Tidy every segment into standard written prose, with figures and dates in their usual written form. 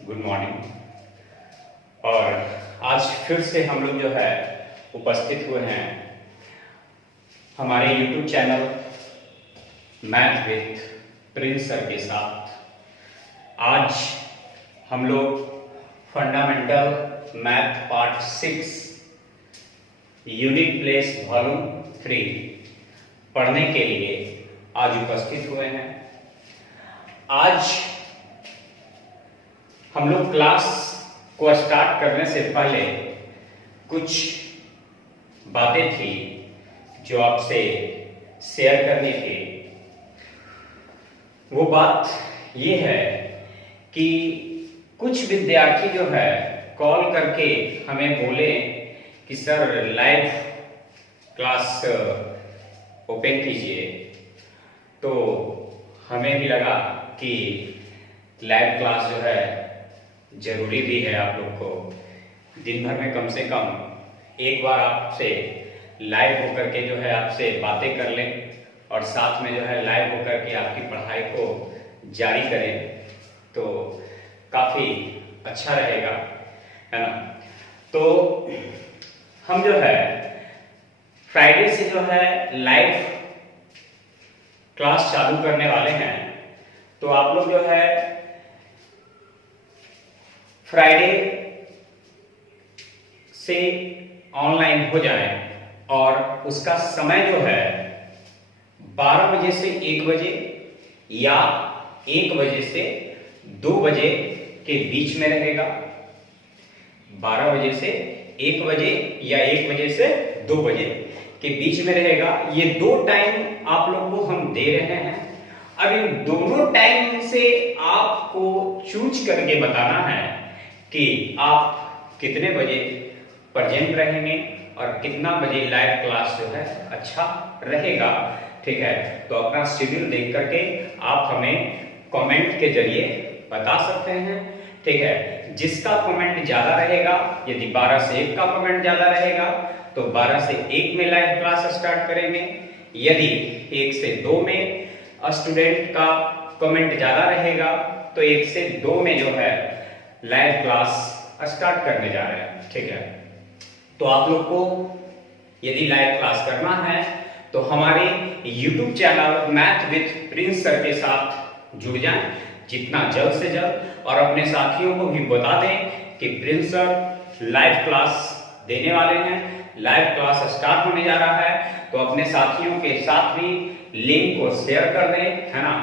Good morning. और आज फिर से हम लोग जो है उपस्थित हुए हैं हमारे YouTube channel math with Prince sir के साथ। आज हम लोग fundamental math part 6 unit place volume 3 पढ़ने के लिए आज उपस्थित हुए हैं। आज हम लोग क्लास को स्टार्ट करने से पहले कुछ बातें थी जो आपसे शेयर करनी थी। वो बात ये है कि कुछ विद्यार्थी जो है कॉल करके हमें बोले कि सर लाइव क्लास ओपन कीजिए, तो हमें भी लगा कि लाइव क्लास जो है जरूरी भी है। आप लोग को दिन भर में कम से कम एक बार आपसे लाइव होकर के जो है आपसे बातें कर लें और साथ में जो है लाइव होकर के आपकी पढ़ाई को जारी करें तो काफ़ी अच्छा रहेगा, है ना। तो हम जो है फ्राइडे से जो है लाइव क्लास चालू करने वाले हैं। तो आप लोग जो है फ्राइडे से ऑनलाइन हो जाएं और उसका समय जो है 12 बजे से 1 बजे या 1 बजे से 2 बजे के बीच में रहेगा। 12 बजे से 1 बजे या 1 बजे से 2 बजे के बीच में रहेगा। ये 2 टाइम आप लोग को हम दे रहे हैं। अब इन दोनों टाइम में से आपको चूज करके बताना है कि आप कितने बजे प्रेजेंट रहेंगे और कितना बजे लाइव क्लास जो है अच्छा रहेगा। ठीक है, तो अपना शेड्यूल देख करके आप हमें कमेंट के जरिए बता सकते हैं। ठीक है, जिसका कमेंट ज्यादा रहेगा, यदि 12 से 1 का कमेंट ज्यादा रहेगा तो 12 से 1 में लाइव क्लास स्टार्ट करेंगे। यदि 1 से 2 में स्टूडेंट का कमेंट ज्यादा रहेगा तो 1 से 2 में जो है लाइव क्लास स्टार्ट करने जा रहे हैं। ठीक है, तो आप लोग को यदि लाइव क्लास करना है तो हमारे YouTube channel math with Prince sir के साथ जुड़ जाएं जितना जल्द से जल्द, और अपने साथियों को भी बता दें कि प्रिंस सर लाइव क्लास देने वाले हैं। लाइव क्लास स्टार्ट होने जा रहा है, तो अपने साथियों के साथ भी लिंक को शेयर कर दें, है ना।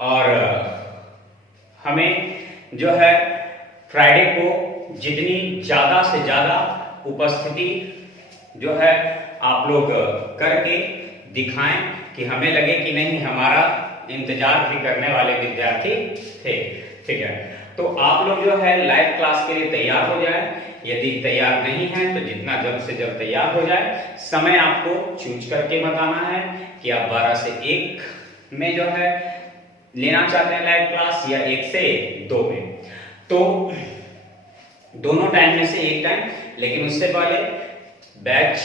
और हमें जो है फ्राइडे को जितनी ज्यादा से ज्यादा उपस्थिति जो है आप लोग करके दिखाएं कि हमें लगे कि नहीं हमारा इंतजार भी करने वाले विद्यार्थी थे। ठीक है, तो आप लोग जो है लाइव क्लास के लिए तैयार हो जाएं। यदि तैयार नहीं है तो जितना जल्द से जल्द तैयार हो जाए। समय आपको चूज करके बताना है कि आप 12 से 1 में जो है लेना चाहते हैं लाइव क्लास या 1 से 2 में। तो दोनों टाइम में से एक टाइम, लेकिन उससे पहले बैच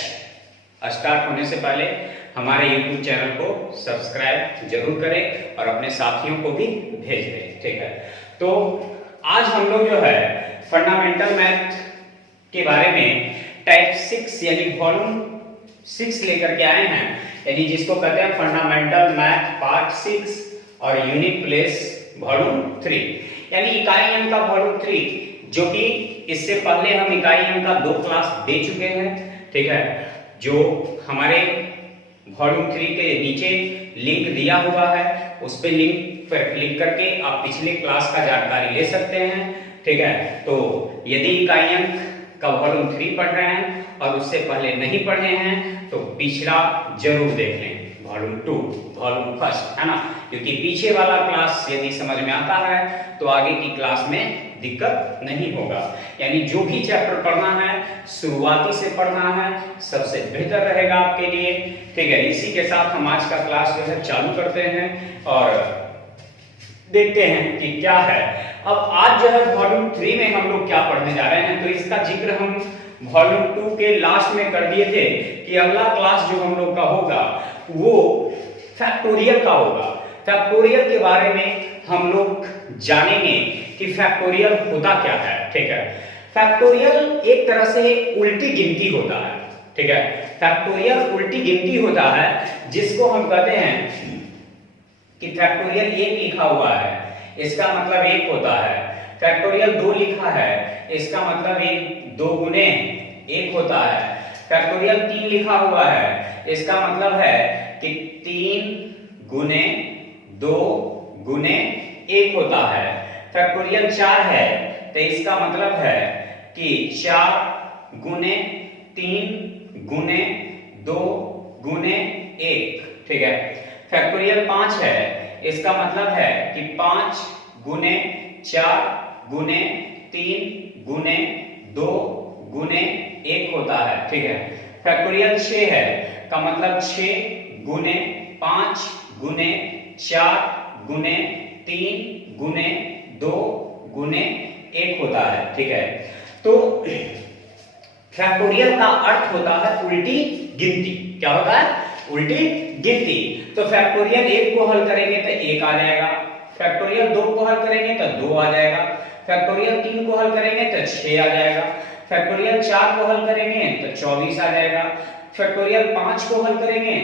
स्टार्ट होने से पहले हमारे YouTube चैनल को सब्सक्राइब जरूर करें और अपने साथियों को भी भेज दें। ठीक है, तो आज हम लोग जो है फंडामेंटल मैथ के बारे में टाइप 6 यानी वॉल्यूम 6 लेकर के आए हैं, यानी जिसको कहते हैं फंडामेंटल मैथ पार्ट 6 और यूनिट प्लेस वॉल्यूम 3, यानी इकाई अंक का वॉल्यूम 3, जो कि इससे पहले हम इकाई अंक का 2 क्लास दे चुके हैं। ठीक है, जो हमारे वॉल्यूम 3 के नीचे लिंक दिया हुआ है, उस पे लिंक पर क्लिक करके आप पिछले क्लास का जानकारी ले सकते हैं। ठीक है, तो यदि इकाई अंक का वॉल्यूम 3 पढ़ रहे हैं और उससे पहले नहीं पढ़े हैं तो पिछला जरूर देख लें, वॉल्यूम 2 वॉल्यूम 1, है ना। क्योंकि पीछे वाला क्लास यदि समझ में आता है तो आगे की क्लास में दिक्कत नहीं होगा। यानी जो भी चैप्टर पढ़ना है शुरुआती से पढ़ना है, सबसे बेहतर रहेगा आपके लिए। ठीक है, इसी के साथ हम आज का क्लास जो है चालू करते हैं और देखते हैं कि क्या है। अब आज जो है वॉल्यूम 3 में हम लोग क्या पढ़ने जा रहे हैं, तो इसका जिक्र हम वॉल्यूम 2 के लास्ट में कर दिए थे कि अगला क्लास जो हम लोग का होगा वो फैक्टोरियल का होगा। फैक्टोरियल के बारे में हम लोग जानेंगे कि फैक्टोरियल होता क्या है। ठीक है, फैक्टोरियल एक तरह से उल्टी गिनती होता है। ठीक है, फैक्टोरियल उल्टी गिनती होता है, जिसको हम कहते हैं कि फैक्टोरियल 1 लिखा हुआ है, इसका मतलब 1 होता है। फैक्टोरियल 2 लिखा है, इसका मतलब 1 2 गुने 1 होता है। फैक्टोरियल 3 लिखा हुआ है, इसका मतलब है कि 3 गुने 2 गुने 1 होता है। फैक्टोरियल 4 है, तो इसका मतलब है कि 4 गुने 3 गुने 2 गुने 1। ठीक है, फैक्टोरियल 5 है, इसका मतलब है कि 5 गुने 4 गुने 3 गुने 2 गुने 1 होता है। ठीक है, फैक्टोरियल 6 है, का मतलब 6 गुने 5 गुने 4 गुने 3 गुने 2 गुने 1 होता है। ठीक है, तो फैक्टोरियल का अर्थ होता है उल्टी गिनती। क्या होता है? उल्टी गिनती। तो फैक्टोरियल 1 को हल करेंगे तो 1 आ जाएगा, फैक्टोरियल 2 को हल करेंगे तो 2 आ जाएगा, फैक्टोरियल 3 को हल करेंगे तो 6 आ जाएगा, फैक्टोरियल 4 को हल करेंगे तो 24 आ जाएगा, फैक्टोरियल 5 को हल करेंगे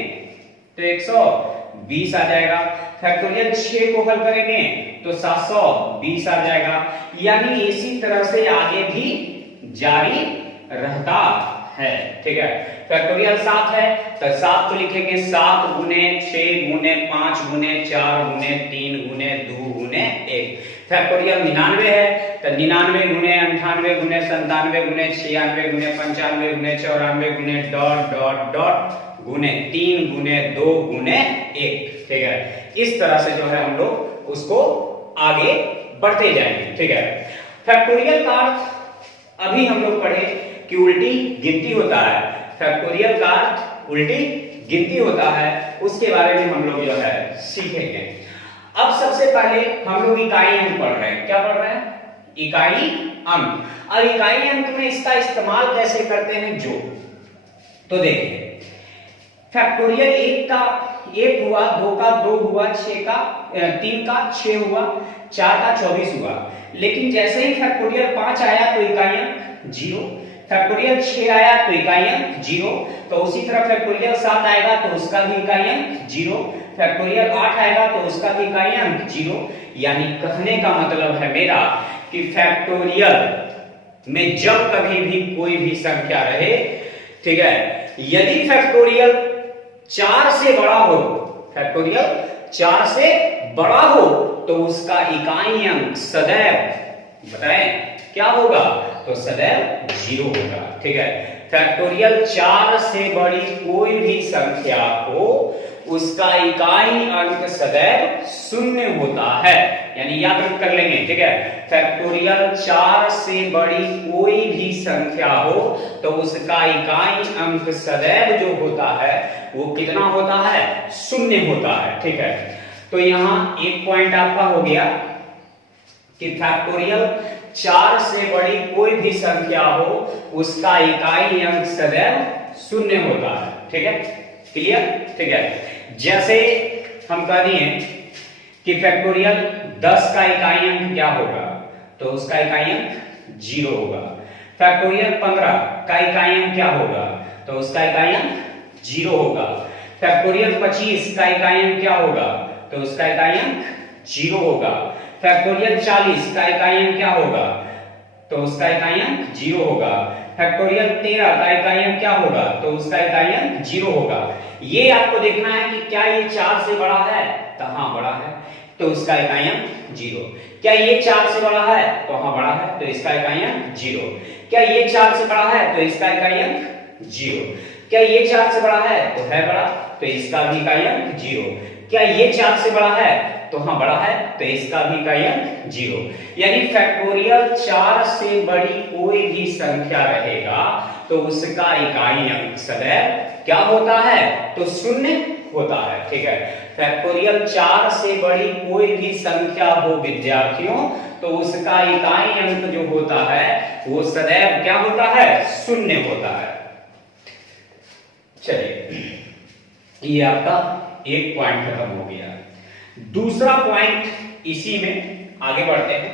तो 120 आ जाएगा, फैक्टोरियल 6 को हल करेंगे तो 720 आ जाएगा। यानी इसी तरह से आगे भी जारी रहता है। ठीक है, फैक्टोरियल 7 है, तो 7 को लिखेंगे 7 गुने 6 गुने 5 गुने 4 गुने 3 गुने 2 गुने 1। फैक्टोरियल 99 है, तो 99 गुने 98 गुने 97 गुने 96 गुने 95 गुने 94 गुने डॉट डॉट डॉट गुने 3 गुने 2 गुने 1। ठीक है, इस तरह से जो है हम लोग उसको आगे बढ़ते जाएंगे। ठीक है, फैक्टोरियल का अर्थ अभी हम लोग पढ़े कि उल्टी गिनती होता है। फैक्टोरियल का अर्थ उल्टी गिनती होता है, उसके बारे में हम लोग जो है सीखेंगे। अब सबसे पहले हम लोग इकाई अंक पढ़ रहे हैं। क्या पढ़ रहे हैं? इकाई अंक। और इकाई अंक में इसका इस्तेमाल कैसे करते हैं जो, तो देखिए फैक्टोरियल 1 का 1 हुआ, 2 का 2 हुआ, 6 का 3 का 6 हुआ, 4 का 24 हुआ। लेकिन जैसे ही फैक्टोरियल 5 आया तो इकाई अंक 0, फैक्टोरियल 6 आया तो इकाई अंक 0, तो उसी तरह फैक्टोरियल 7 आएगा तो उसका भी इकाई अंक 0, फैक्टोरियल 8 आएगा तो उसका भी इकाई अंक 0। यानी कहने का मतलब है मेरा कि फैक्टोरियल में जब कभी भी कोई भी संख्या रहे, ठीक है, यदि फैक्टोरियल 4 से बड़ा हो, फैक्टोरियल 4 से बड़ा हो, तो उसका इकाई अंक सदैव बताएं क्या होगा? तो सदैव 0 होगा। ठीक है, फैक्टोरियल 4 से बड़ी कोई भी संख्या हो, उसका इकाई अंक सदैव 0 होता है। यानी याद कर लेंगे। ठीक है, फैक्टोरियल 4 से बड़ी कोई भी संख्या हो तो उसका इकाई अंक सदैव जो होता है वो कितना होता है? 0 होता है। ठीक है, तो यहां एक पॉइंट आपका हो गया कि फैक्टोरियल 4 से बड़ी कोई भी संख्या हो उसका इकाई अंक सदैव 0 होता है। ठीक है, क्लियर? ठीक है, जैसे हम कह दिए कि फैक्टोरियल 10 का इकाई अंक क्या होगा? तो उसका इकाई अंक 0 होगा। फैक्टोरियल 15 का इकाई अंक क्या होगा? तो उसका इकाई अंक 0 होगा। फैक्टोरियल 25 का इकाई अंक क्या होगा? तो उसका इकाई अंक 0 होगा। फैक्टोरियल 40 का इकाई अंक क्या होगा? तो उसका इकाई अंक 0 होगा। फैक्टोरियल 13 का इकाई अंक क्या होगा? तो उसका इकाई अंक 0 होगा। ये आपको देखना है कि क्या ये 4 से बड़ा है? तो हाँ बड़ा है, तो उसका इकाई अंक 0। क्या ये 4 से बड़ा है? तो हाँ बड़ा है, तो इसका इकाई अंक 0। क्या ये 4 से बड़ा है? तो इसका इकाई अंक 0। क्या ये 4 से बड़ा है? तो है बड़ा, तो इसका भी इकाई अंक 0। क्या ये 4 से बड़ा है? तो हाँ बड़ा है, तो इसका भी इकाई अंक 0। यानी फैक्टोरियल 4 से बड़ी कोई भी संख्या रहेगा तो उसका इकाई अंक सदैव क्या होता है? तो 0 होता है। ठीक है, फैक्टोरियल 4 से बड़ी कोई भी संख्या हो विद्यार्थियों तो उसका इकाई अंक जो होता है वो सदैव क्या होता है? 0 होता है। चलिए, ये आपका एक पॉइंट खत्म हो गया। दूसरा पॉइंट इसी में आगे बढ़ते हैं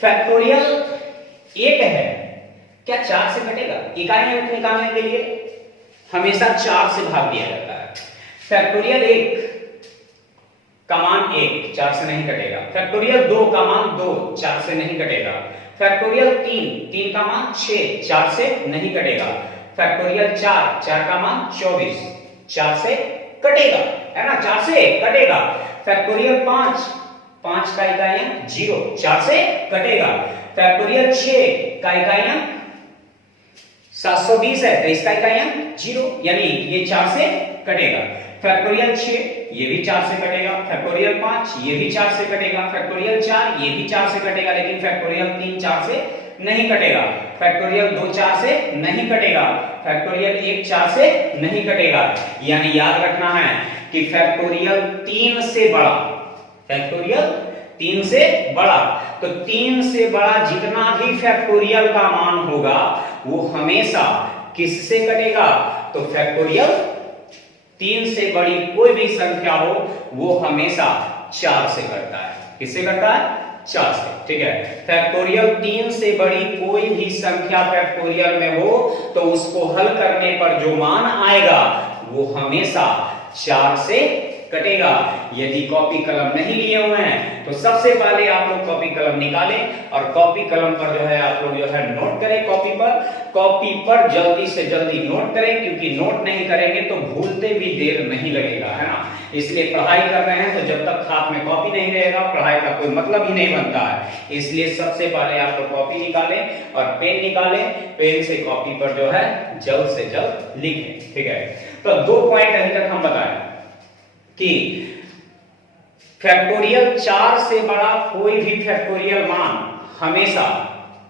फैक्टोरियल एक है, क्या 4 से कटेगा? इकाई अंक निकालने के लिए हमेशा 4 से भाग दिया जाता है। फैक्टोरियल 1 का मान 1 4 से नहीं कटेगा। फैक्टोरियल 2 का मान 2 4 से नहीं कटेगा। फैक्टोरियल 3 का मान 6 4 से नहीं कटेगा। फैक्टोरियल 4 का मान 24 4 से कटेगा, है ना, 4 से कटेगा। फैक्टोरियल 5 का इकाई अंक 0 4 से कटेगा। फैक्टोरियल 6 का इकाई अंक 720 है, तो इसका इकाई अंक 0, यानी ये 4 से कटेगा। फैक्टोरियल 6 ये भी 4 से कटेगा। फैक्टोरियल 5 ये भी 4 से कटेगा। फैक्टोरियल 4 ये भी 4 से कटेगा, लेकिन फैक्टोरियल 3 4 से नहीं कटेगा। फैक्टोरियल 2 4 से नहीं कटेगा। फैक्टोरियल 1 4 से नहीं कटेगा। यानी याद रखना है कि फैक्टोरियल 3 से बड़ा, फैक्टोरियल 3 से बड़ा, तो 3 से बड़ा जितना भी फैक्टोरियल का मान होगा वो हमेशा किससे कटेगा? तो फैक्टोरियल 3 से बड़ी कोई भी संख्या हो वो हमेशा 4 से कटता है। किससे कटता है? 4 से, ठीक है। फैक्टोरियल 3 से बड़ी कोई भी संख्या फैक्टोरियल में हो तो उसको हल करने पर जो मान आएगा वो हमेशा 4 से कटेगा। यदि कॉपी कलम नहीं लिए हुए हैं तो सबसे पहले आप लोग कॉपी कलम निकालें और कॉपी कलम पर जो है आप लोग जो है नोट करें। कॉपी पर जल्दी से जल्दी नोट करें, क्योंकि नोट नहीं करेंगे तो भूलते भी देर नहीं लगेगा, है ना। इसलिए पढ़ाई कर रहे हैं तो जब तक हाथ में कॉपी नहीं रहेगा पढ़ाई का कोई मतलब ही नहीं बनता है। इसलिए सबसे पहले आप लोग कॉपी निकालें और पेन निकालें, पेन से कॉपी पर जो है जल्द से जल्द लिखें, ठीक है। तो 2 पॉइंट अभी तक हम बताएं कि फैक्टोरियल 4 से बड़ा कोई भी फैक्टोरियल मान हमेशा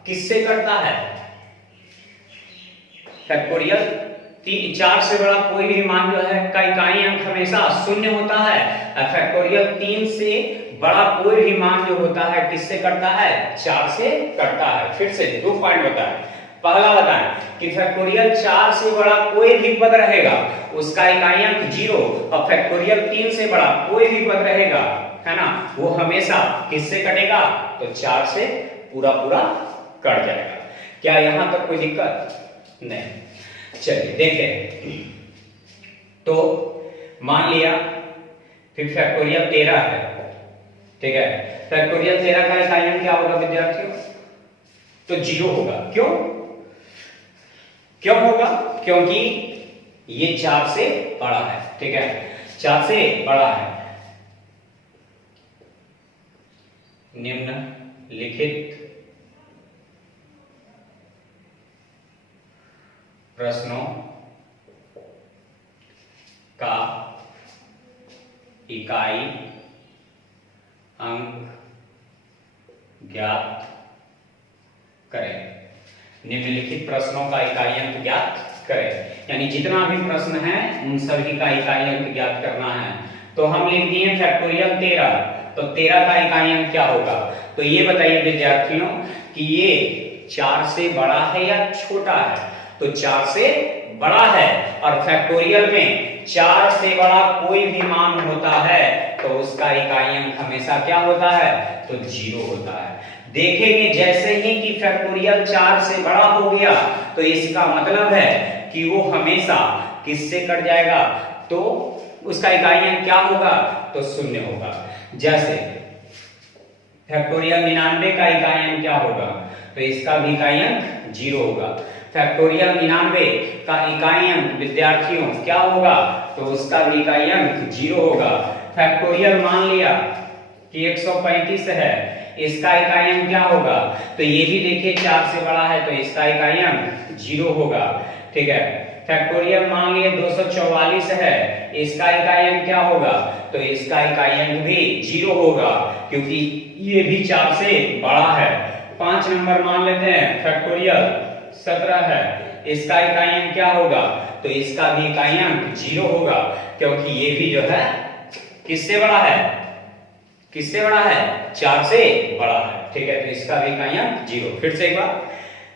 किससे कटता है? फैक्टोरियल 4 से बड़ा कोई भी मान जो है का इकाई अंक हमेशा 0 होता है। फैक्टोरियल 3 से बड़ा कोई भी मान जो होता है किससे कटता है? 4 से कटता है। फिर से 2 पॉइंट बताएं। पहला बताएं कि फैक्टोरियल 4 से बड़ा कोई भी पद रहेगा उसका इकाई अंक 0, और फैक्टोरियल 3 से बड़ा कोई भी पद रहेगा, है ना, वो हमेशा किससे कटेगा? तो 4 से पूरा कट जाएगा। क्या यहां तक कोई दिक्कत नहीं? चलिए देखें। तो मान लिया फिर फैक्टोरियल 13 है, ठीक है। फैक्टोरियल 13 का इकाई अंक क्या होगा विद्यार्थियों? तो 0 होगा। क्यों होगा? क्योंकि ये 4 से बड़ा है, ठीक है, 4 से बड़ा है। निम्नलिखित प्रश्नों का इकाई अंक ज्ञात करें। निम्नलिखित प्रश्नों का इकाई अंक ज्ञात करें, यानी जितना भी प्रश्न है उन सभी का इकाई अंक ज्ञात करना है। तो हम लिख दिए फैक्टोरियल 13, तो 13 का इकाई अंक क्या होगा? तो ये बताइए विद्यार्थियों कि ये 4 से बड़ा है या छोटा है? तो 4 से बड़ा है, और फैक्टोरियल में 4 से बड़ा कोई भी मान होता है तो उसका इकाई अंक हमेशा क्या होता है? तो 0 होता है। देखेंगे जैसे ही कि फैक्टोरियल 4 से बड़ा हो गया तो इसका मतलब है कि वो हमेशा किससे कट जाएगा? तो उसका इकाई अंक क्या होगा? तो 0 होगा। जैसे फैक्टोरियल 99 का इकाई अंक क्या होगा? तो इसका भी इकाई अंक 0 होगा। फैक्टोरियल 99 का इकाई अंक विद्यार्थियों क्या होगा? तो उसका भी इकाई अंक 0 होगा। फैक्टोरियल मान लिया कि 135 है, इसका इकाई अंक क्या होगा? तो ये भी देखिए 4 से बड़ा है तो इसका इकाई अंक 0 होगा, ठीक है। फैक्टोरियल मान लिए 244 है, इसका इकाई अंक क्या होगा? तो इसका इकाई अंक भी 0 होगा, क्योंकि ये भी 4 से बड़ा है। 5 नंबर मान लेते हैं फैक्टोरियल 17 है, इसका इकाई अंक क्या होगा? तो इसका भी इकाई अंक 0 होगा, क्योंकि ये भी जो है किससे बड़ा है? किससे बड़ा है? 4 से बड़ा है, ठीक है। तो इसका भी इकाई अंक 0। फिर से एक बार,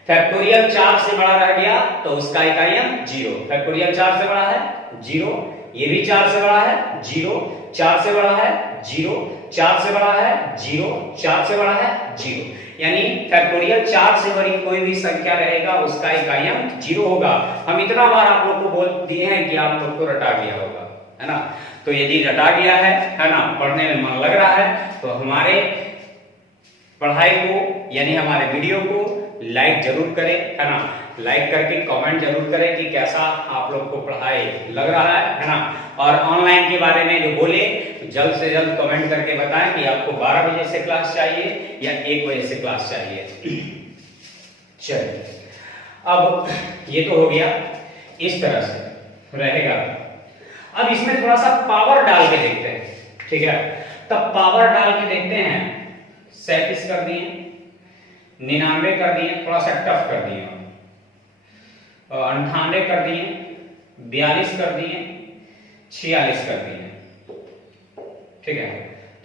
फैक्टोरियल 4 से बड़ा रह गया तो उसका इकाई अंक 0। फैक्टोरियल 4 से बड़ा है 0, ये भी 4 से बड़ा है 0, 4 से बड़ा है जीरो, 4 से बड़ा है जीरो, 4 से बड़ा है जीरो, यानी फैक्टोरियल 4 से बड़ी कोई भी संख्या रहेगा उसका इकाई अंक जीरो होगा। हम इतना बार आप लोग को बोल दिए हैं कि आप लोग को रटा गया होगा, है ना। तो यदि रटा गया है ना, पढ़ने में मन लग रहा है, तो हमारे पढ़ाई को यानी हमारे वीडियो को लाइक जरूर करें, है ना। लाइक करके कमेंट जरूर करें कि कैसा आप लोग को पढ़ाई लग रहा है ना। और ऑनलाइन के बारे में जो बोले जल्द से जल्द कमेंट करके बताएं कि आपको 12 बजे से क्लास चाहिए या 1 बजे से क्लास चाहिए। चलिए, अब ये तो हो गया, इस तरह से रहेगा। अब इसमें थोड़ा सा पावर डाल के देखते हैं, ठीक है। तब पावर डाल के देखते हैं, 37 कर दिए, 99 कर दिए, थोड़ा सा टफ कर दिए, 98 कर दिए, 42 कर दिए, 46 कर दिए, ठीक है।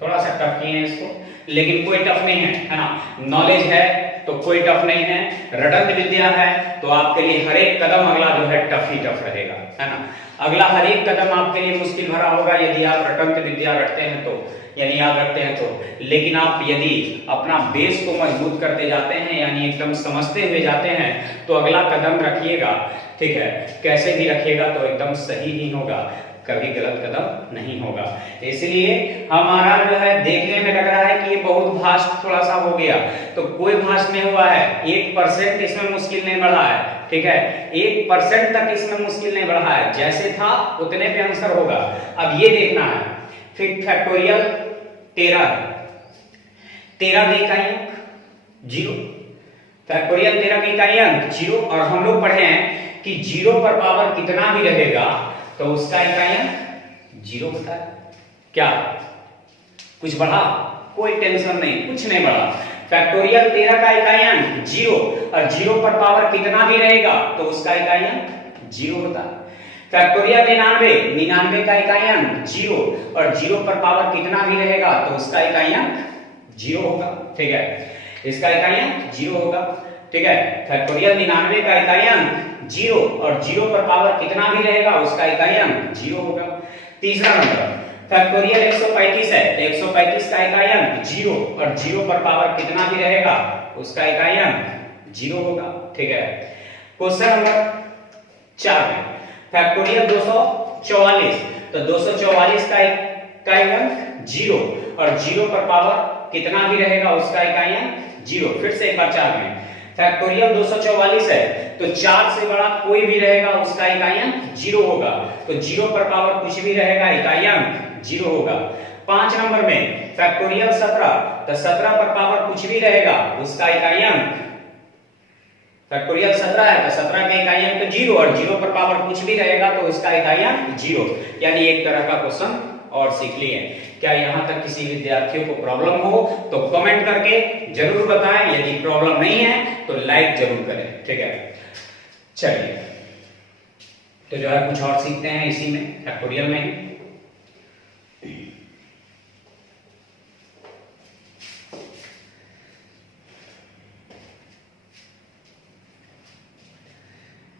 थोड़ा सा टफ किए हैं इसको, लेकिन कोई टफ नहीं है ना। नॉलेज है तो कोई टफ नहीं है, रटंत विद्या है तो आपके लिए हर एक कदम अगला जो है टफ ही टफ रहेगा, है ना। अगला हर एक कदम आपके लिए मुश्किल भरा होगा यदि आप रटंत विद्या रखते हैं तो, यानी याद रखते हैं तो। लेकिन आप यदि अपना बेस को मजबूत करते जाते हैं, यानी एकदम समझते हुए जाते हैं, तो अगला कदम रखिएगा, ठीक है, कैसे भी रखिएगा तो एकदम सही ही होगा, कभी गलत कदम नहीं होगा। इसलिए हमारा जो है देखने में लग रहा है कि ये बहुत भास्ट थोड़ा सा हो गया, तो कोई भास्ट नहीं हुआ है, 1% इसमें मुश्किल नहीं बढ़ा है, ठीक है। 1% तक इसमें मुश्किल नहीं बढ़ा है, जैसे था उतने पे आंसर होगा। अब ये देखना है, फिर फैक्टोरियल 13 का इकाई अंक जीरो, फैक्टोरियल 13 का इकाई अंक जीरो। और हम लोग पढ़े हैं कि जीरो पर पावर कितना भी रहेगा तो उसका इकाई अंक जीरो होता है। क्या कुछ बढ़ा? कोई टेंशन नहीं, कुछ नहीं बढ़ा। फैक्टोरियल 13 का इकाई अंक जीरो, और जीरो पर पावर कितना भी रहेगा तो उसका इकाई अंक जीरो होता है। फैक्टोरियल 99 का इकाई अंक जीरो, और जीरो पर पावर कितना भी रहेगा तो उसका इकाई अंक जीरो होगा, ठीक है। इसका इकाई अंक जीरो होगा, ठीक है। फैक्टोरियल 99 का इकाई अंक जीरो, और जीरो पर पावर कितना भी रहेगा उसका इकाई अंक जीरो होगा। तीसरा नंबर, फैक्टोरियल 135 है, 135 का इकाई अंक जीरो, और जीरो पर पावर कितना भी रहेगा उसका इकाई अंक जीरो होगा, ठीक है। क्वेश्चन नंबर 4 में फैक्टोरियल 244, तो 244 का इकाई अंक जीरो, और जीरो पर पावर कितना भी रहेगा उसका इकाई अंक जीरो। फिर से एक बार 4 में फैक्टोरियल 244 है, तो 4 से बड़ा कोई भी रहेगा उसका इकाई अंक जीरो होगा, तो जीरो पर पावर कुछ भी रहेगा इकाई अंक जीरो होगा। 5 नंबर में फैक्टोरियल 17, तो 17 पर पावर कुछ भी रहेगा उसका इकाई अंक, फैक्टोरियल 17 है तो 17 का इकाई अंक जीरो, और जीरो पर पावर कुछ भी रहेगा तो उसका इकाई अंक जीरो। यानी एक तरह का क्वेश्चन और सीख लिए। क्या यहां तक किसी विद्यार्थियों को प्रॉब्लम हो तो कमेंट करके जरूर बताएं, यदि प्रॉब्लम नहीं है तो लाइक जरूर करें, ठीक है। चलिए, तो जो है कुछ और सीखते हैं इसी में, फैक्टोरियल में ही।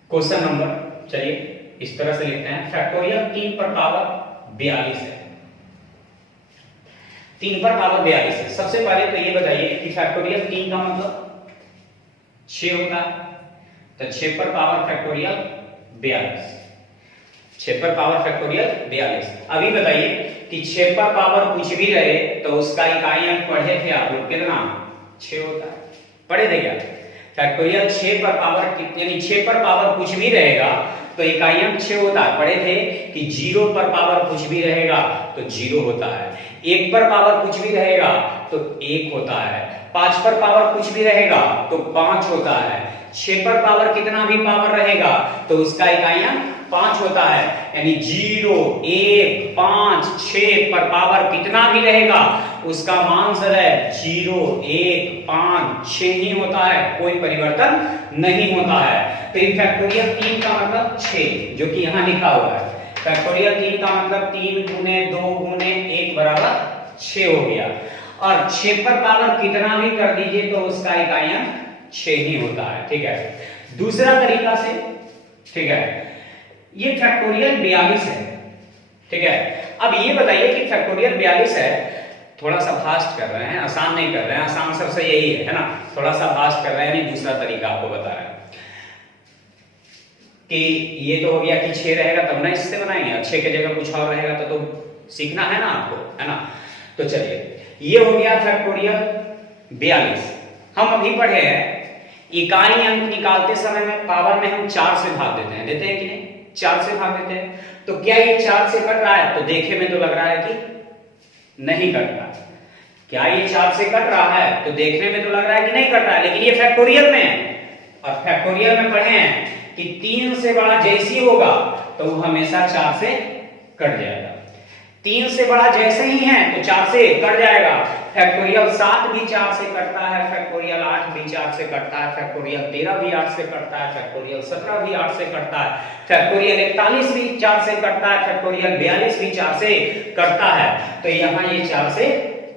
क्वेश्चन नंबर, चलिए इस तरह से लिखते हैं, फैक्टोरियल 3 पर पावर 42 है, 3 पर पावर 42 है। सबसे पहले तो ये बताइए कि फैक्टोरियल 3 का मतलब 6 होता है, तो 6 पर पावर फैक्टोरियल 42, 6 पर पावर फैक्टोरियल 42। अभी बताइए कि 6 पर पावर कुछ भी रहे तो उसका इकाई अंक पढ़े थे आप लोग, कितना? 6 होता है, पढ़े थे क्या? फैक्टोरियल 6 पर पावर यानी 6 पर पावर कुछ भी रहेगा तो इकाई अंक 6 होता है। पढ़े थे कि 0 पर पावर कुछ भी रहेगा तो 0 होता है, 1 पर पावर कुछ भी रहेगा तो 1 होता है, 5 पर पावर कुछ भी रहेगा तो 5 होता है, 6 पर पावर कितना भी पावर रहेगा तो उसका इकाई अंक 5 होता है। यानी 0, 1, 5, 6 पर पावर कितना भी रहेगा उसका मान सदैव 0, 1, 5, 6 ही होता है, कोई परिवर्तन नहीं होता है। तो फैक्टोरियल 3 का मतलब 6, जो कि यहाँ लिखा हुआ है। फैक्टोरियल 3 का मतलब 3 गुने 2 गुने 1 बराबर 6 हो गया, और 6 पर पावर कितना भी कर दीजिए तो उसका इकाई अंक 6 ही होता है, ठीक है। दूसरा तरीका से, ठीक है, ये फैक्टोरियल 42 है, ठीक है। अब ये बताइए कि फैक्टोरियल 42 है थोड़ा सा फास्ट कर रहे हैं, आसान नहीं कर रहे हैं। आसान सबसे यही है ना, थोड़ा सा फास्ट कर रहे हैं, नहीं दूसरा तरीका आपको बता रहे हैं कि ये तो हो गया कि 6 रहेगा तब ना इससे बनाएंगे, और 6 की जगह कुछ और रहेगा तो सीखना है ना आपको, है ना। तो चलिए ये हो गया फैक्टोरियल 42। हम अभी पढ़े हैं इकाई अंक निकालते समय में पावर में हम 4 से भाग देते हैं कि नहीं, 4 से भाग देते हैं। तो क्या ये 4 से कट रहा है? तो देखे में तो लग रहा है कि नहीं कट रहा। क्या ये 4 से कट रहा है? तो देखने में तो लग रहा है कि नहीं कट रहा है, लेकिन ये फैक्टोरियल में है, और फैक्टोरियल में पढ़े हैं कि 3 से बड़ा जैसी होगा तो वो हमेशा 4 से कट जाएगा। 3 से बड़ा जैसे ही है तो 4 से कट जाएगा। फैक्टोरियल 7 भी 4 से कटता है, फैक्टोरियल 8 भी 4 से कटता है, फैक्टोरियल 13 भी 8 से कटता है, फैक्टोरियल 17 भी 8 से कटता है, फैक्टोरियल 41 भी 4 से कटता है, फैक्टोरियल 42 भी 4 से कटता है। तो यहाँ ये 4 से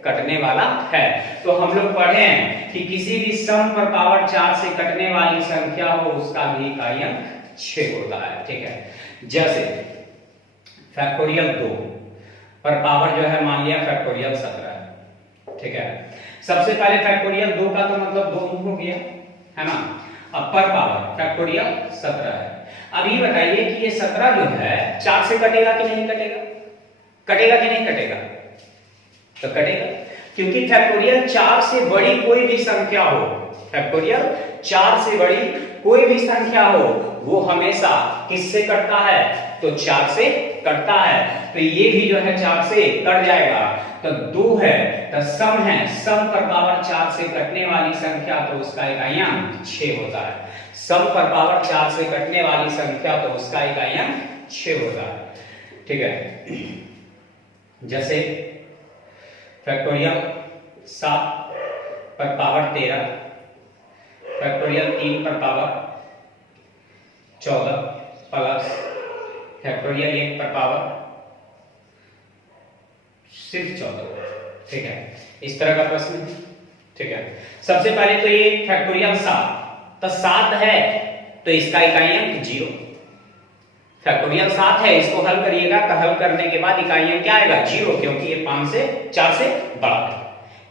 कटने वाला है। तो हम लोग पढ़े हैं कि किसी भी सम पर पावर 4 से कटने वाली संख्या हो उसका भी इकाई अंक 6 होता है, ठीक है। जैसे फैक्टोरियल 2 पर पावर जो है मान लिया फैक्टोरियल 17 है, ठीक है। सबसे पहले फैक्टोरियल 2 का तो मतलब 2 हो गया, है ना। अब पर पावर फैक्टोरियल 17 है। अब ये बताइए कि ये 17 जो है 4 से कटेगा कि नहीं कटेगा? कटेगा कि नहीं कटेगा? तो कटेगा, क्योंकि फैक्टोरियल 4 से बड़ी कोई भी संख्या हो, फैक्टोरियल 4 से बड़ी कोई भी संख्या हो वो हमेशा किससे कटता है? तो 4 से कटता है। तो ये भी जो है 4 से कट जाएगा। तो 2 है तो सम है, सम पर पावर 4 से कटने वाली संख्या तो उसका इकाई अंक 6 होता है। सम पर पावर 4 से कटने वाली संख्या तो उसका इकाई अंक 6 होता है, ठीक है। जैसे फैक्टोरियल 7 पर पावर 13, फैक्टोरियल 3 पर पावर 14 प्लस फैक्टोरियल 1 पर पावर सिर्फ 14, ठीक है। इस तरह का प्रश्न है, ठीक है। सबसे पहले तो ये फैक्टोरियल 7, तो 7 है तो इसका इकाई अंक 0। फैक्टोरियल 7 है, इसको हल करिएगा तो हल करने के बाद इकाई अंक क्या आएगा? 0, क्योंकि ये 4 से बड़ा है,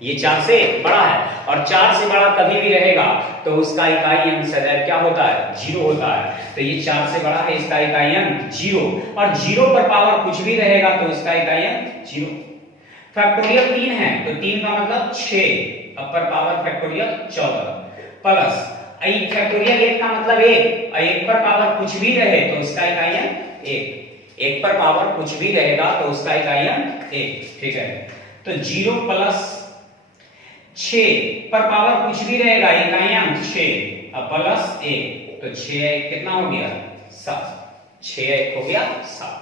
ये 4 से बड़ा है, और 4 से बड़ा कभी भी रहेगा तो उसका इकाई अंक सदैव क्या होता है? 0 होता है। तो ये 4 से बड़ा है, इसका इकाई अंक 0, और 0 पर पावर कुछ भी रहेगा तो इसका इकाई अंक 0। फैक्टोरियल 3 है तो 3 का मतलब 6, अपर पावर फैक्टोरियल 14 प्लस फैक्टोरियल 1 का मतलब 1, और 1 पर पावर कुछ भी रहे तो उसका इकाई अंक 1, 1 पर पावर कुछ भी रहेगा तो उसका इकाई अंक 1, ठीक है। तो 0 प्लस 6 पर पावर कुछ भी रहेगा, इकाई अंक 6 और प्लस 1, तो 6 कितना हो गया? 7, 6 हो गया 7।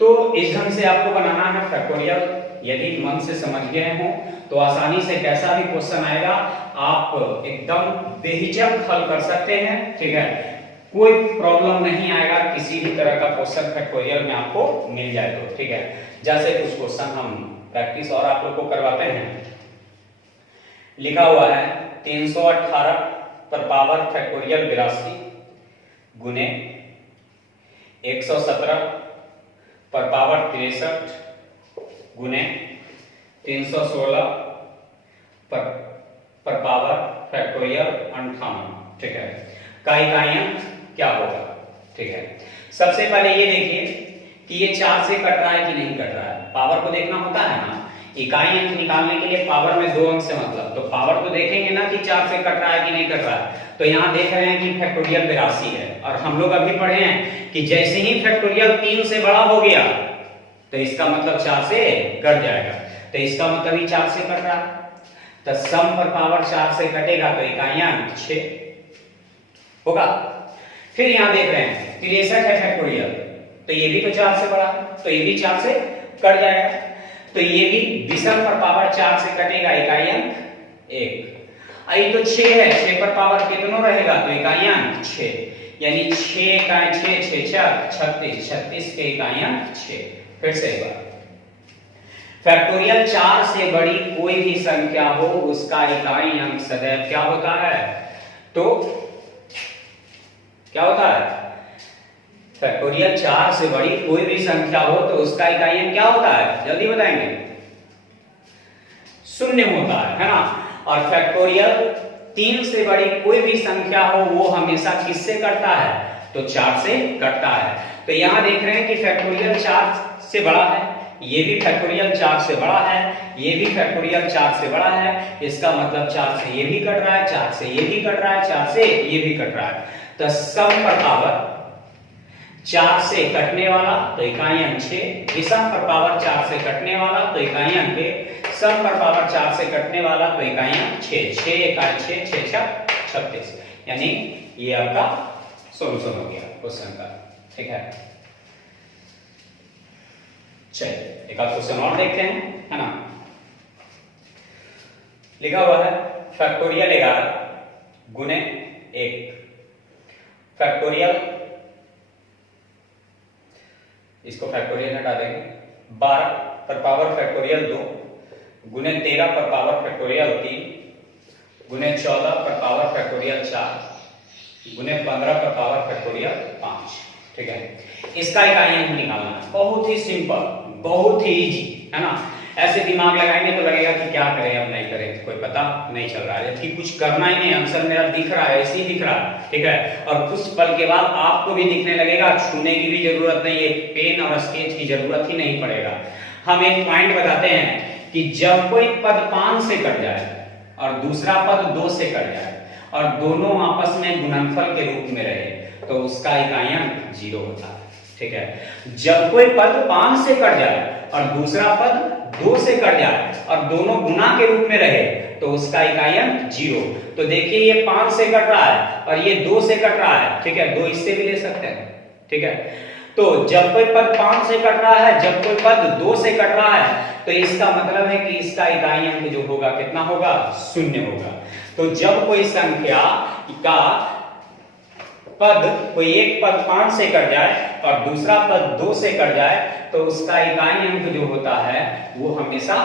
तो इस ढंग से आपको बनाना है फैक्टोरियल। यदि मन से समझ गए हो तो आसानी से कैसा भी क्वेश्चन आएगा आप एकदम बेहिचक हल कर सकते हैं, ठीक है। कोई प्रॉब्लम नहीं आएगा, किसी भी तरह का क्वेश्चन फैक्टोरियल में आपको मिल जाए तो, ठीक है। जैसे कुछ क्वेश्चन हम प्रैक्टिस और आप लोग को करवाते हैं। लिखा हुआ है 318 पर पावर फैक्टोरियल 82 गुने 117 पर पावर 63 गुने 316 पर पावर फैक्टोरियल 58, ठीक है, का इकाई अंक क्या होगा, ठीक है। सबसे पहले ये देखिए कि ये 4 से कट रहा है कि नहीं कट रहा है। पावर को देखना होता है ना, इकाई अंक निकालने के लिए पावर में 2 अंक से मतलब, तो पावर तो देखेंगे ना कि 4 से कट रहा है कि नहीं कट रहा है। तो यहाँ देख रहे हैं कि फैक्टोरियल 82 है, और हम लोग अभी पढ़े हैं कि जैसे ही फैक्टोरियल 3 से बड़ा हो गया तो इसका मतलब 4 से कट जाएगा, तो इसका मतलब ही 4 से कट रहा है। तो सम पर पावर 4 से कटेगा तो इकाई अंक 6 होगा। फिर यहाँ देख रहे हैं 63 है फैक्टोरियल, तो ये भी तो 4 से बड़ा, तो ये भी 4 से कट जाएगा। तो ये भी विषम पर पावर 4 से कटेगा, इकाई अंक 1। आई तो 6 है, 6 पर पावर कितना रहेगा तो इकाई अंक 6, यानी 6 का 6 6 36, 36 के इकाई अंक 6। फिर से एक बार, फैक्टोरियल 4 से बड़ी कोई भी संख्या हो उसका इकाई अंक सदैव क्या होता है, तो क्या होता है? फैक्टोरियल 4 से बड़ी कोई भी संख्या हो तो उसका इकाई अंक क्या होता है, जल्दी बताएंगे। शून्य होता है ना। और फैक्टोरियल 3 से बड़ी कोई भी संख्या हो वो हमेशा किससे कटता है, तो 4 से कटता है। तो यहां देख रहे हैं कि फैक्टोरियल 4 से बड़ा है, ये भी फैक्टोरियल 4 से बड़ा है, ये भी फैक्टोरियल 4 से बड़ा है, इसका मतलब 4 से ये भी कट रहा है, 4 से ये भी कट रहा है, 4 से ये भी कट रहा है। तो सम पर पावर 4 से कटने वाला तो इकाई अंक 6, विषम पर पावर 4 से कटने वाला तो इकाई अंक 1, सम पर पावर 4 से कटने वाला तो इकाई अंक 6, 6 इकाई 6, 6 6 36, यानी ये आपका सॉल्यूशन हो गया क्वेश्चन का। ठीक है, चलिए एक आध क्वेश्चन और देखते हैं, है ना। लिखा हुआ है फैक्टोरियल 11 गुने 1, फैक्टोरियल, इसको फैक्टोरियल हटा देंगे, 12 पर पावर फैक्टोरियल 2 गुने 13 पर पावर फैक्टोरियल 3 गुने 14 पर पावर फैक्टोरियल 4 गुने 15 पर पावर फैक्टोरियल 5। ठीक है, इसका इकाई अंक निकालना है, बहुत ही सिंपल, बहुत ही इजी, है ना। ऐसे दिमाग लगाएंगे तो लगेगा कि क्या करें अब नहीं करें, कोई पता नहीं चल रहा है कि कुछ करना ही नहीं, आंसर मेरा दिख रहा है, ऐसे ही दिख रहा है। ठीक है, और कुछ पल के बाद आपको भी दिखने लगेगा, छूने की भी जरूरत नहीं है, पेन और स्केच की जरूरत ही नहीं पड़ेगा। हम एक पॉइंट बताते हैं कि जब कोई पद 5 से कट जाए और दूसरा पद 2 से कट जाए और दोनों आपस में गुणनफल के रूप में रहे तो उसका इकाई अंक 0 होता है। ठीक है, जब कोई पद 5 से कट जाए और दूसरा पद 2 से कट जाए और दोनों गुना के रूप में रहे तो उसका इकाई अंक 0। तो देखिए ये 5 से कट रहा है और ये 2 से कट रहा है। ठीक है, 2 इससे भी ले सकते हैं। ठीक है, तो जब कोई पद 5 से कट रहा है, जब कोई पद 2 से कट रहा है, तो इसका मतलब है कि इसका इकाई अंक जो होगा कितना होगा, 0 होगा। तो जब कोई संख्या का पद, कोई एक पद 5 से कट जाए और दूसरा पद 2 से कट जाए तो उसका इकाई अंक जो होता है वो हमेशा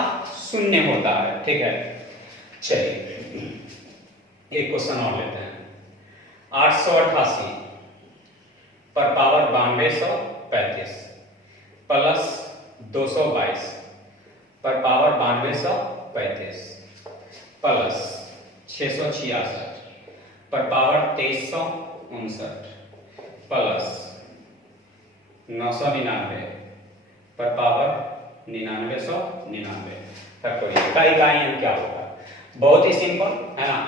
0 होता है। ठीक है, चलिए एक क्वेश्चन और लेते हैं। 888 पर पावर 9235 प्लस 222 पर पावर 9235 प्लस 666 पर पावर 2359 प्लस 999 पर पावर 9999 फैक्टोरियल का इकाई अंक क्या होगा। बहुत ही सिंपल, है ना।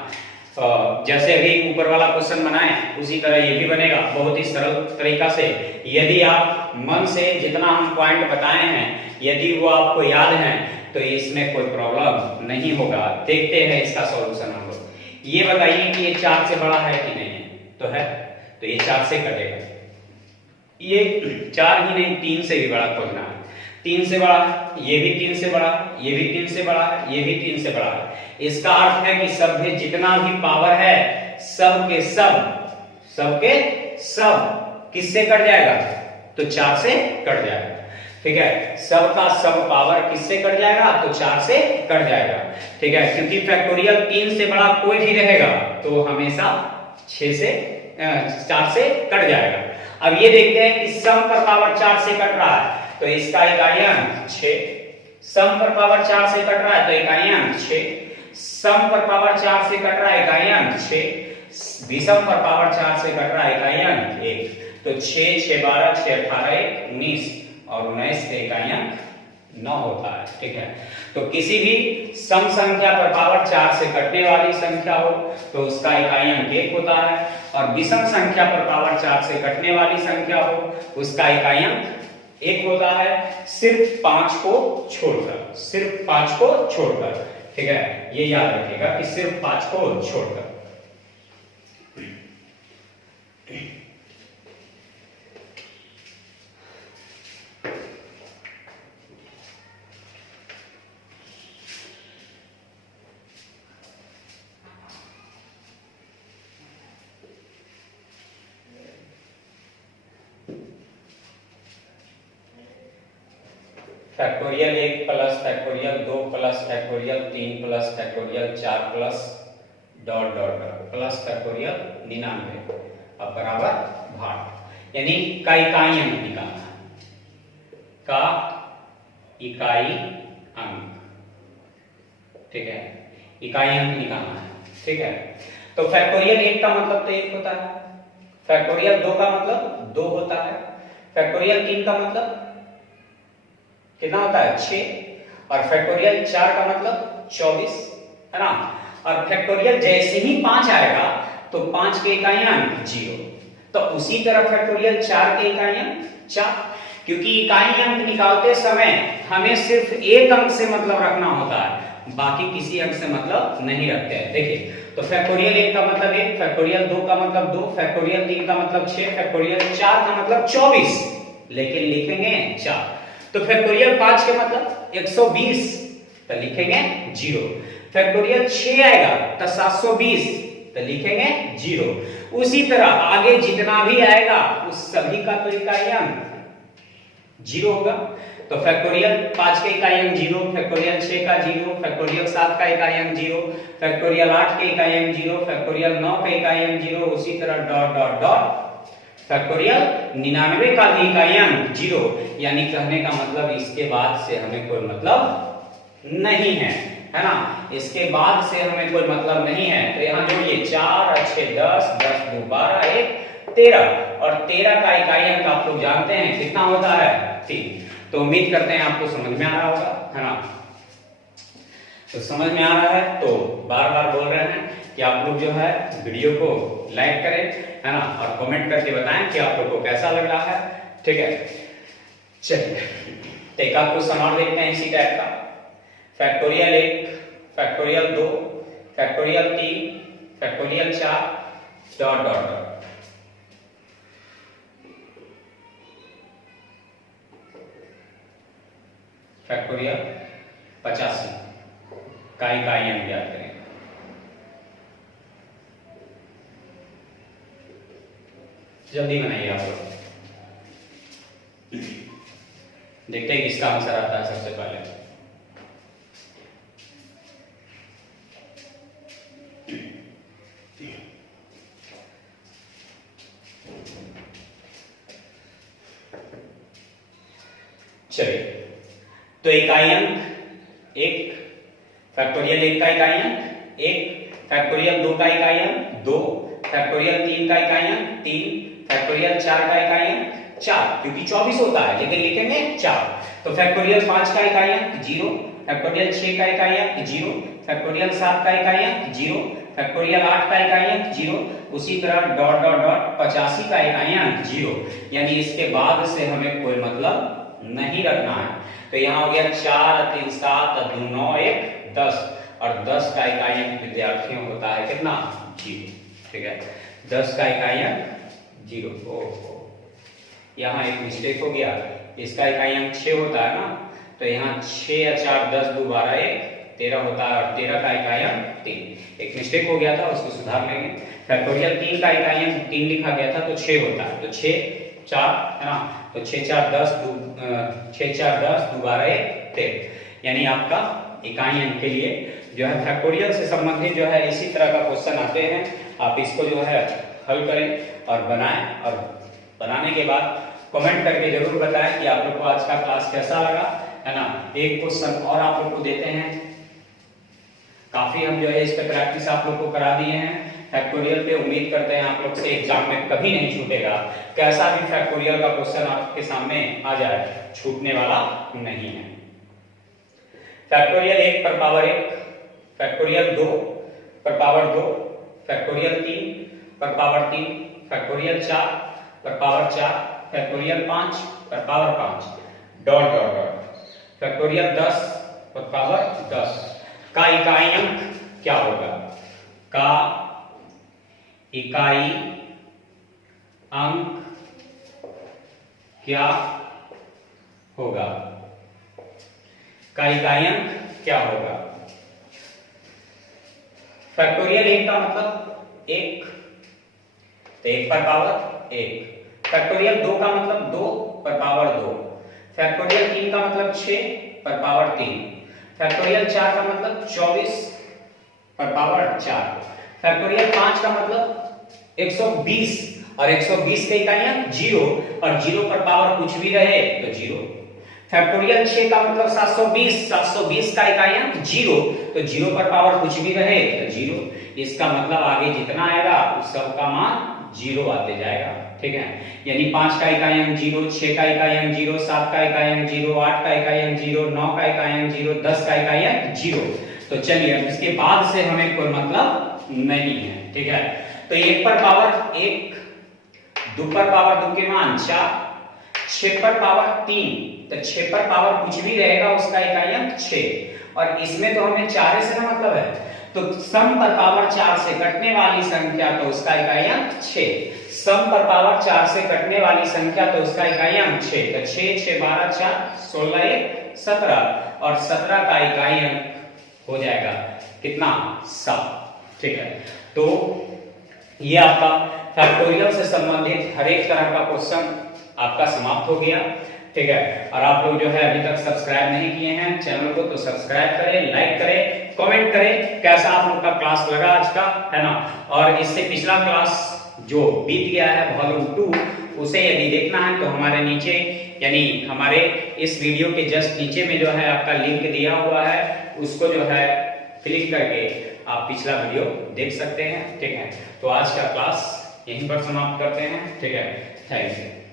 जैसे अभी ऊपर वाला क्वेश्चन बनाए उसी तरह ये भी बनेगा, बहुत ही सरल तरीका से। यदि आप मन से जितना हम पॉइंट बताए हैं यदि वो आपको याद है तो इसमें कोई प्रॉब्लम नहीं होगा। देखते हैं इसका सॉल्यूशन हम लोग। ये बताइए कि ये 4 से बड़ा है कि नहीं है, तो है, तो ये 4 से कटेगा। ये 4 ही नहीं 3 से भी बड़ा खोजना है, 3 से बड़ा है, ये भी 3 से बड़ा है, ये भी 3 से बड़ा है, ये भी 3 से बड़ा है। इसका अर्थ है कि सब में जितना भी पावर है सबके सब किससे कट जाएगा, तो 4 से कट जाएगा। ठीक है, सबका सब पावर किससे कट जाएगा, तो 4 से कट जाएगा। ठीक है, क्योंकि फैक्टोरियल 3 से बड़ा कोई भी रहेगा तो हमेशा 4 से कट जाएगा। अब ये देखते हैं कि सम पर पावर 4 से कट रहा है तो इसका इकाई अंक 6, सम पर पावर 4 से कट रहा है तो इकाई अंक 6, सम पर पावर 4 से कट रहा है इकाई अंक 6, विषम पर पावर 4 से कट रहा है इकाई अंक 1। तो 6 6 12 6 18 19 और 19 के इकाई अंक 9 होता है। ठीक है, तो किसी भी सम संख्या पर पावर 4 से कटने वाली संख्या हो तो उसका इकाई अंक 1 होता है, और विषम संख्या पर पावर 4 से कटने वाली संख्या हो उसका इकाई अंक 1 होता है, सिर्फ 5 को छोड़कर, सिर्फ 5 को छोड़कर। ठीक है, ये याद रखिएगा कि सिर्फ 5 को छोड़कर। Factorial 1 plus factorial 2 plus factorial 3 plus factorial 4 plus dot dot dot plus factorial 99 अब बराबर भाग, यानी का इकाई अंक निकालना है, का इकाई अंक ठीक है, इकाई अंक निकालना है, ठीक है। तो फैक्टोरियल 1 का मतलब तो 1 होता है, फैक्टोरियल 2 का मतलब 2 होता है, फैक्टोरियल 3 का मतलब कितना होता है 6, और फैक्टोरियल 4 का मतलब 24, है ना। और फैक्टोरियल जैसे ही 5 आएगा तो 5 के इकाइयां 0, तो उसी तरह फैक्टोरियल 4 के इकाइयां 4, क्योंकि इकाई अंक निकालते समय हमें सिर्फ एक अंक से मतलब रखना होता है, बाकी किसी अंक से मतलब नहीं रखते हैं। देखिए, तो फैक्टोरियल 1 का मतलब 1, फैक्टोरियल 2 का मतलब 2, फैक्टोरियल 3 का मतलब 6, फैक्टोरियल 4 का मतलब 24, लेकिन लिखेंगे 4। तो फैक्टोरियल 5 के मतलब 120, तो लिखेंगे 0। फैक्टोरियल 6 आएगा तो 720, तो लिखेंगे 0। उसी तरह आगे जितना भी आएगा उस सभी का तो इकाई अंक 0 होगा। तो फैक्टोरियल 5 के इकाई अंक 0, फैक्टोरियल 6 का 0, फैक्टोरियल 7 का इकाई अंक 0, फैक्टोरियल 8 के इकाई अंक 0, फैक्टोरियल 9 के इकाई अंक 0, उसी तरह डॉट डॉट डॉट फैक्टोरियल 99 का भी इकाई अंक 0, यानी कहने का मतलब इसके बाद से हमें कोई मतलब नहीं है ना, इसके बाद से हमें कोई मतलब नहीं है। तो यहां जोड़िए 4 और 6 10, 10 2 12, 1 13, और 13 का इकाई अंक आप लोग जानते हैं कितना होता है 3। तो उम्मीद करते हैं आपको समझ में आ रहा होगा, है ना। तो समझ में आ रहा है तो बार बार बोल रहे हैं कि आप लोग जो है वीडियो को लाइक करें, है ना, और कमेंट करके बताएं कि आप लोग को कैसा लग रहा है, ठीक है। चलिए, तो एक आध क्वेश्चन और देखते हैं इसी टाइप का। Factorial 1, factorial 2, factorial 3, factorial 4, dot dot dot. Factorial 85 का इकाई अंक ज्ञात करें। जल्दी बनाइए आप लोग, देखते हैं किसका आंसर आता है सबसे पहले। चलिए, तो इकाई अंक 1, फैक्टोरियल 1 का इकाई अंक 1, फैक्टोरियल 2 का इकाई अंक 2, फैक्टोरियल 3 का इकाई अंक 3, फैक्टोरियल 4 का इकाई अंक 4, क्योंकि 24 होता है लेकिन लिखेंगे 4। तो फैक्टोरियल 5 का इकाई अंक 0, फैक्टोरियल 6 का इकाई अंक 0, फैक्टोरियल 7 का इकाई अंक 0, फैक्टोरियल 8 का इकाई अंक 0, उसी तरह डॉट डॉट डॉट 85 का इकाई अंक 0, यानी इसके बाद से हमें कोई मतलब नहीं रखना है। तो यहाँ हो गया 4 3 7 2 9 1 10, और 10 का इकाई अंक विद्यार्थियों होता है कितना 0, ठीक है। 10 का इकाई अंक 0। ओहो, यहाँ एक मिस्टेक हो गया, इसका इकाई अंक 6 होता है ना, तो यहाँ 6 या 4 10 2 12 1 13 होता है, और 13 का इकाई अंक 3। एक मिस्टेक हो गया था, उसको सुधार लेंगे। फैक्टोरियल 3 का इकाई अंक 3 लिखा गया था, तो 6 होता है, तो 6 4, है ना, तो 6 4 10 2 6 4 10 2 12 1 13, यानी आपका इकाई अंक के लिए जो है फैक्टोरियल से संबंधित जो है इसी तरह का क्वेश्चन आते हैं। आप इसको जो है हल करें और बनाएं, और बनाने के बाद कमेंट करके जरूर बताएं कि आप लोग को आज का क्लास कैसा लगा, है ना। एक क्वेश्चन और आप लोग को देते हैं, काफी हम जो है इस पे प्रैक्टिस आप लोग को करा दिए हैं फैक्टोरियल पे। उम्मीद करते हैं आप लोग से एग्जाम में कभी नहीं छूटेगा, कैसा भी फैक्टोरियल का क्वेश्चन आपके सामने आ जाए, छूटने वाला नहीं है। फैक्टोरियल 1 पर पावर 1, फैक्टोरियल 2 पर पावर 2, फैक्टोरियल 3 पर पावर 3, फैक्टोरियल 4 पर पावर 4, फैक्टोरियल 5 पर power 5, dot dot dot, factorial 10 पर पावर 10 का इकाई अंक क्या होगा, का इकाई अंक क्या होगा, का इकाई अंक क्या होगा। फैक्टोरियल 1 का मतलब 1, तो 1 पर पावर 1, फैक्टोरियल 2 का मतलब 2 पर पावर 2, फैक्टोरियल 3 का मतलब 6 पर पावर 3, फैक्टोरियल 4 का मतलब 24 पर पावर 4, फैक्टोरियल 5 का मतलब 120, और 120 के इकाई अंक 0, और 0 पर पावर कुछ भी रहे तो 0। फैक्टोरियल 6 का मतलब 720, 720 का इकाइयां 0, तो 0 पर पावर कुछ भी रहे तो 0, इसका मतलब आगे जितना आएगा उस सब का मान 0 आते जाएगा, ठीक है। यानी 5 का इकाई अंक 0, 6 का इकाई अंक 0, 7 का इकाई अंक 0, 8 का इकाई अंक 0, 9 का इकाई अंक 0, 10 का इकाई अंक 0। तो चलिए अब इसके बाद से हमें कोई मतलब नहीं है, ठीक है। तो 1 पर पावर 1, 2 पर पावर 2 के मान 4, 6 पर पावर 3, तो 6 पर पावर कुछ भी रहेगा उसका इकाई अंक 6, और इसमें तो हमें 4 से ना मतलब है, तो सम पर पावर 4 से कटने वाली संख्या तो उसका इकाई अंक 6, सम पर पावर 4 से कटने वाली संख्या तो उसका इकाई अंक 6, तो 6 6 12 4 16 1 17, और 17 का इकाई अंक हो जाएगा कितना 7, ठीक है। तो ये आपका फैक्टोरियल से संबंधित हर एक तरह का क्वेश्चन आपका समाप्त हो गया, ठीक है। और आप लोग जो है अभी तक सब्सक्राइब नहीं किए हैं चैनल को तो सब्सक्राइब करें, लाइक करें, कमेंट करें कैसा आप लोग का क्लास लगा आज का, है ना। और इससे पिछला क्लास जो बीत गया है वॉल्यूम 2, उसे यदि देखना है तो हमारे नीचे यानी हमारे इस वीडियो के जस्ट नीचे में जो है आपका लिंक दिया हुआ है, उसको जो है क्लिक करके आप पिछला वीडियो देख सकते हैं, ठीक है। तो आज का क्लास यहीं पर समाप्त करते हैं, ठीक है। Thank you.